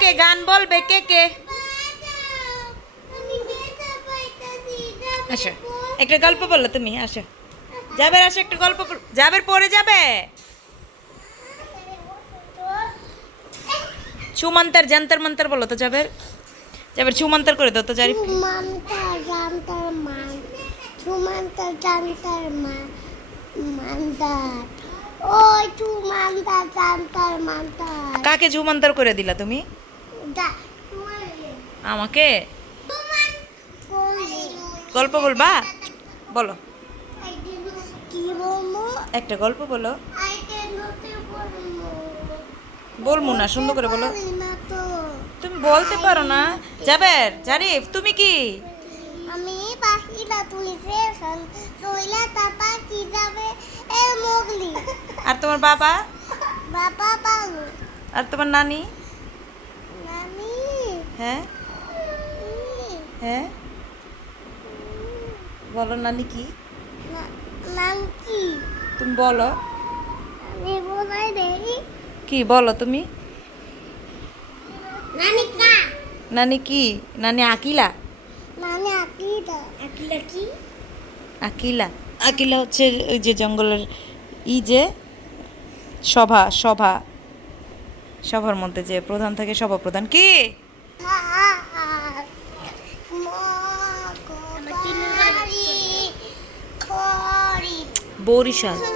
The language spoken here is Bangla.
কে গান বলবে কে কে আসো, একটা গল্প বলো তুমি, আসো যাবের আসো, একটা গল্প যাবের পরে যাবে ছুমন্তর যন্তর মন্তর বলো তো যাবের যাবের ছুমন্তর করে দাও তো Zarif Sumantar jantar man. Sumantar jantar man. Mantar. Oi, sumantar jantar mantar. কাকে ঝুমন্তর করে দিলা তুমি? আমাকে. গল্প বলবা? বলো। একটা গল্প বলো। বলব। না সুন্দর করে বলো। না তুমি বলতে পারো না। যাবের জারিফ তুমি কি? আমি পাখিটা তুইছে সইলা তাপা কি যাবে? এ মোগলি। আর তোমার বাবা? বাবা পালু আর তোমার নানি? নানি। হ্যাঁ? হ্যাঁ? বলো নানি কি? নাম কি? তুমি বলো। আমি বলাই দেই। কি বলো তুমি? নানি কা। নানি কি? নানি আকিলা? নানি আকিটা আকিলা কি? আকিলা। আকিলা হচ্ছে ওই যে জঙ্গলের ই যে সভা সভা। সভার মধ্যে যে প্রধান থাকে সভা প্রধান কি বরিশাল।